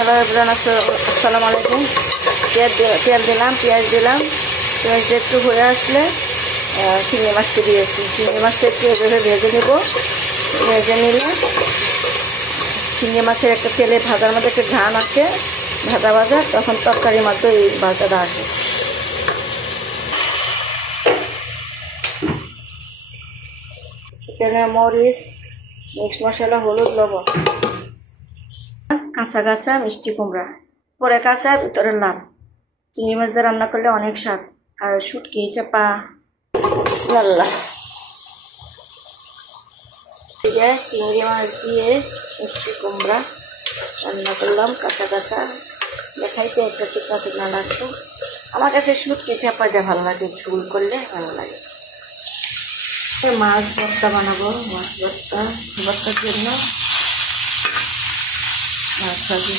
Hello everyone, আসসালামু আলাইকুম। তেল দিলাম, পেঁয়াজ দিলাম। পেঁয়াজটা একটু হয়ে আসলে চিংড়ি মাছটা দিয়েছি। চিংড়ি মাছটা একটু এভাবে ভেজে নেব। ভেজে নিলে চিংড়ি মাছের একটা তেলে ভাজার মধ্যে একটা ঘ্রাণ আসে, ভাজা ভাজা, তখন তরকারির মধ্যে এই ভাজাটা আসে। এখানে মরিচ, মিক্স মশলা, হলুদ, লবণ। কাঁচা কাঁচা মিষ্টি কুমড়া, পরে কাঁচা ভিতরে লাল। চিংড়ি মাছ দিয়ে রান্না করলে অনেক স্বাদ। আর শুটকি, চাপা, বিসমিল্লাহ। চিংড়ি মাছ দিয়ে মিষ্টি কুমড়া রান্না করলাম কাঁচা কাঁচা। দেখাইতে একটা চিকনা চিকনা লাগতো। আমার কাছে শুটকি চাপা দিয়ে ভালো লাগে, ঝুল করলে ভালো লাগে। মাছ ভর্তা বানাবো। মাছ ভর্তার জন্য মাছ ভাজি।